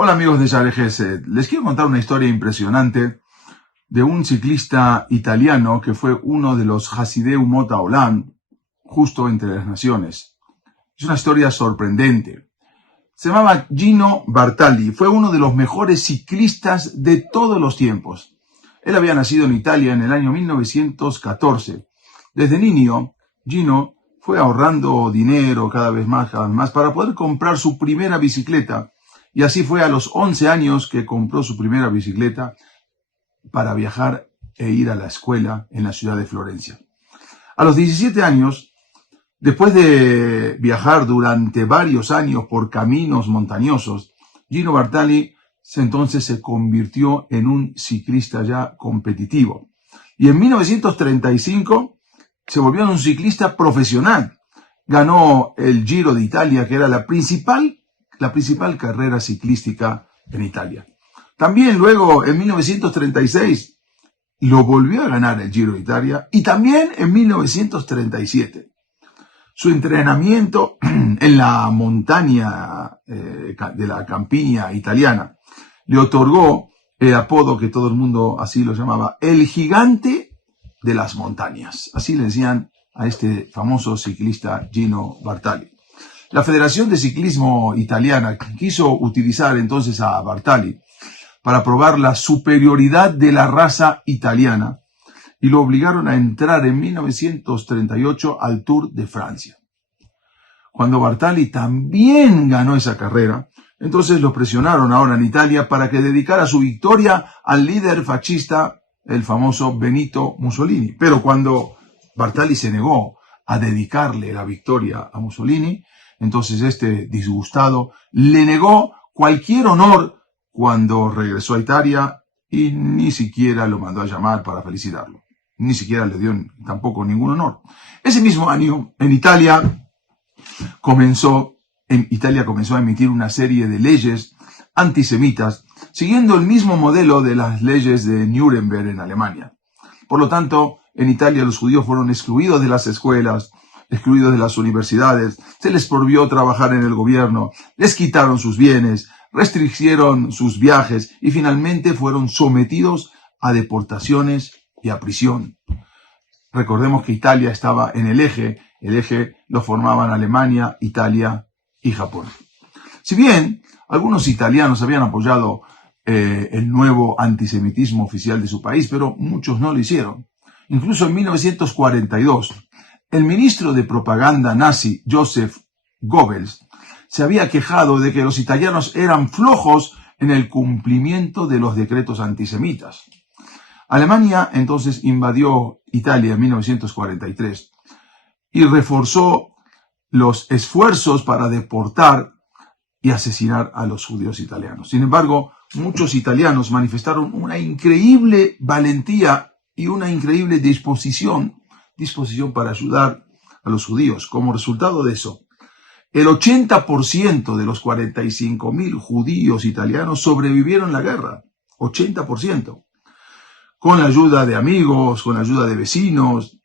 Hola amigos de Share Gesed, les quiero contar una historia impresionante de un ciclista italiano que fue uno de los Hasidei Umot Haolam, justo entre las naciones. Es una historia sorprendente. Se llamaba Gino Bartali, fue uno de los mejores ciclistas de todos los tiempos. Él había nacido en Italia en el año 1914. Desde niño, Gino fue ahorrando dinero cada vez más para poder comprar su primera bicicleta. Y así fue a los 11 años que compró su primera bicicleta para viajar e ir a la escuela en la ciudad de Florencia. A los 17 años, después de viajar durante varios años por caminos montañosos, Gino Bartali entonces se convirtió en un ciclista ya competitivo. Y en 1935 se volvió un ciclista profesional. Ganó el Giro de Italia, que era la principal carrera ciclística en Italia. También luego, en 1936, lo volvió a ganar el Giro de Italia, y también en 1937. Su entrenamiento en la montaña de la campiña italiana le otorgó el apodo que todo el mundo así lo llamaba, el gigante de las montañas. Así le decían a este famoso ciclista Gino Bartali. La Federación de Ciclismo Italiana quiso utilizar entonces a Bartali para probar la superioridad de la raza italiana y lo obligaron a entrar en 1938 al Tour de Francia. Cuando Bartali también ganó esa carrera, entonces lo presionaron ahora en Italia para que dedicara su victoria al líder fascista, el famoso Benito Mussolini. Pero cuando Bartali se negó a dedicarle la victoria a Mussolini, entonces este disgustado le negó cualquier honor cuando regresó a Italia y ni siquiera lo mandó a llamar para felicitarlo. Ni siquiera le dio tampoco ningún honor. Ese mismo año, en Italia comenzó a emitir una serie de leyes antisemitas, siguiendo el mismo modelo de las leyes de Nuremberg en Alemania. Por lo tanto, en Italia los judíos fueron excluidos de las escuelas, excluidos de las universidades, se les prohibió trabajar en el gobierno, les quitaron sus bienes, restringieron sus viajes y finalmente fueron sometidos a deportaciones y a prisión. Recordemos que Italia estaba en el eje lo formaban Alemania, Italia y Japón. Si bien algunos italianos habían apoyado el nuevo antisemitismo oficial de su país, pero muchos no lo hicieron. Incluso en 1942, el ministro de propaganda nazi, Joseph Goebbels, se había quejado de que los italianos eran flojos en el cumplimiento de los decretos antisemitas. Alemania entonces invadió Italia en 1943 y reforzó los esfuerzos para deportar y asesinar a los judíos italianos. Sin embargo, muchos italianos manifestaron una increíble valentía y una increíble disposición para ayudar a los judíos. Como resultado de eso, el 80% de los 45.000 judíos italianos sobrevivieron la guerra. 80%. Con la ayuda de amigos, con la ayuda de vecinos.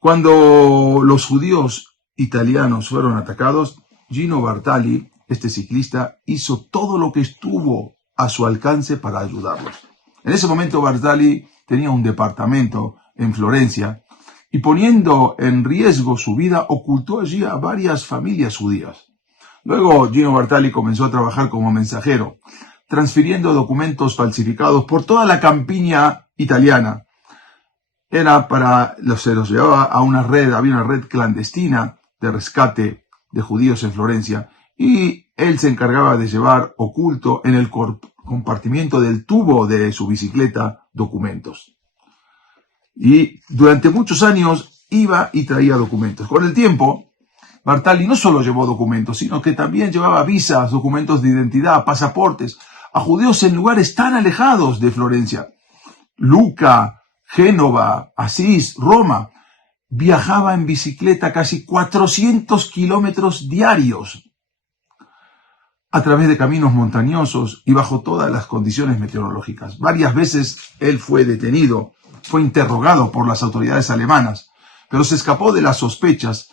Cuando los judíos italianos fueron atacados, Gino Bartali, este ciclista, hizo todo lo que estuvo a su alcance para ayudarlos. En ese momento Bartali tenía un departamento en Florencia y, poniendo en riesgo su vida, ocultó allí a varias familias judías. Luego Gino Bartali comenzó a trabajar como mensajero, transfiriendo documentos falsificados por toda la campiña italiana. Se los llevaba a había una red clandestina de rescate de judíos en Florencia, y él se encargaba de llevar oculto en el compartimiento del tubo de su bicicleta documentos. Y durante muchos años iba y traía documentos. Con el tiempo, Bartali no solo llevó documentos, sino que también llevaba visas, documentos de identidad, pasaportes, a judíos en lugares tan alejados de Florencia. Lucca, Génova, Asís, Roma. Viajaba en bicicleta casi 400 kilómetros diarios a través de caminos montañosos y bajo todas las condiciones meteorológicas. Varias veces él fue detenido, fue interrogado por las autoridades alemanas, pero se escapó de las sospechas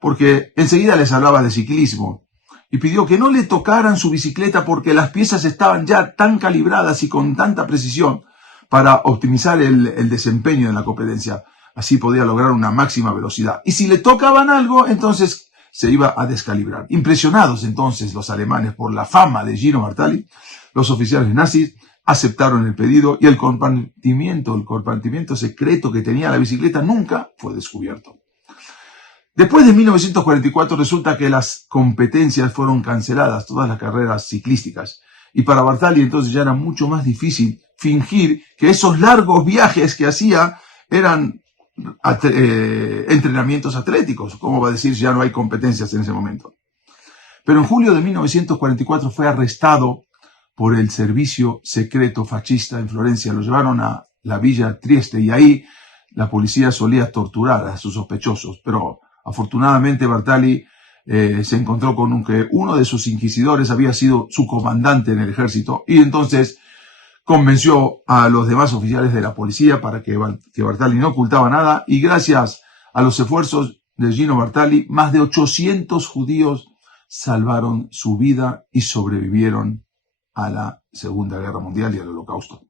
porque enseguida les hablaba de ciclismo y pidió que no le tocaran su bicicleta porque las piezas estaban ya tan calibradas y con tanta precisión para optimizar el desempeño en la competencia. Así podía lograr una máxima velocidad. Y si le tocaban algo, entonces se iba a descalibrar. Impresionados entonces los alemanes por la fama de Gino Bartali, los oficiales nazis aceptaron el pedido y el compartimiento secreto que tenía la bicicleta nunca fue descubierto. Después de 1944 resulta que las competencias fueron canceladas, todas las carreras ciclísticas. Y para Bartali entonces ya era mucho más difícil fingir que esos largos viajes que hacía eran entrenamientos atléticos. ¿Cómo va a decir ya no hay competencias en ese momento? Pero en julio de 1944 fue arrestado por el servicio secreto fascista en Florencia. Lo llevaron a la villa Trieste y ahí la policía solía torturar a sus sospechosos. Pero afortunadamente Bartali se encontró con que uno de sus inquisidores había sido su comandante en el ejército y entonces convenció a los demás oficiales de la policía para que Bartali no ocultaba nada y gracias a los esfuerzos de Gino Bartali, más de 800 judíos salvaron su vida y sobrevivieron a la Segunda Guerra Mundial y al Holocausto.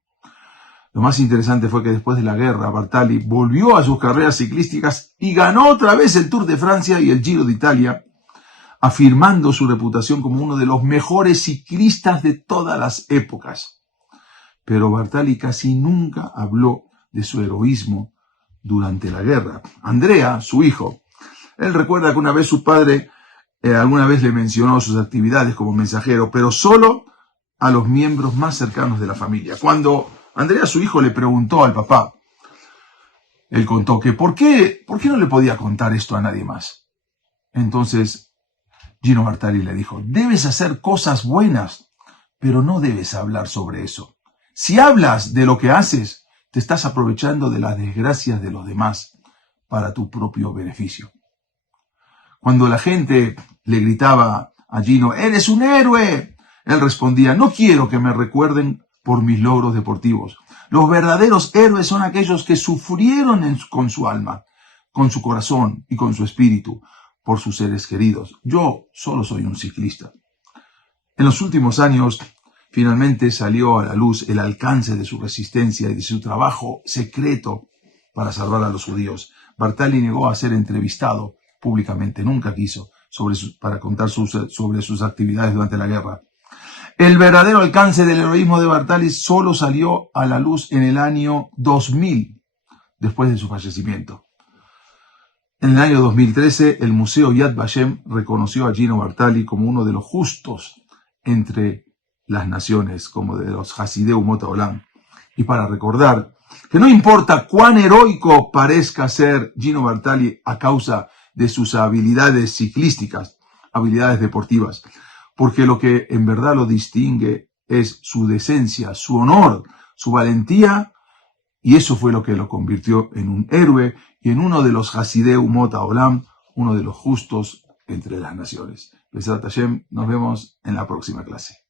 Lo más interesante fue que después de la guerra, Bartali volvió a sus carreras ciclísticas y ganó otra vez el Tour de Francia y el Giro de Italia, afirmando su reputación como uno de los mejores ciclistas de todas las épocas. Pero Bartali casi nunca habló de su heroísmo durante la guerra. Andrea, su hijo, él recuerda que una vez su padre alguna vez le mencionó sus actividades como mensajero, pero solo a los miembros más cercanos de la familia. Cuando Andrea, su hijo, le preguntó al papá, él contó que ¿por qué no le podía contar esto a nadie más? Entonces Gino Bartali le dijo, debes hacer cosas buenas, pero no debes hablar sobre eso. Si hablas de lo que haces, te estás aprovechando de las desgracias de los demás para tu propio beneficio. Cuando la gente le gritaba a Gino, ¡eres un héroe!, él respondía, no quiero que me recuerden por mis logros deportivos. Los verdaderos héroes son aquellos que sufrieron con su alma, con su corazón y con su espíritu por sus seres queridos. Yo solo soy un ciclista. En los últimos años, finalmente salió a la luz el alcance de su resistencia y de su trabajo secreto para salvar a los judíos. Bartali negó a ser entrevistado públicamente, nunca quiso, para contar sobre sus actividades durante la guerra. El verdadero alcance del heroísmo de Bartali solo salió a la luz en el año 2000, después de su fallecimiento. En el año 2013, el Museo Yad Vashem reconoció a Gino Bartali como uno de los justos entre las naciones, como de los Hasidei Umot Haolam. Y para recordar que no importa cuán heroico parezca ser Gino Bartali a causa de sus habilidades ciclísticas, habilidades deportivas, porque lo que en verdad lo distingue es su decencia, su honor, su valentía, y eso fue lo que lo convirtió en un héroe y en uno de los Hasidei Umot Haolam, uno de los justos entre las naciones. Besat Hashem, nos vemos en la próxima clase.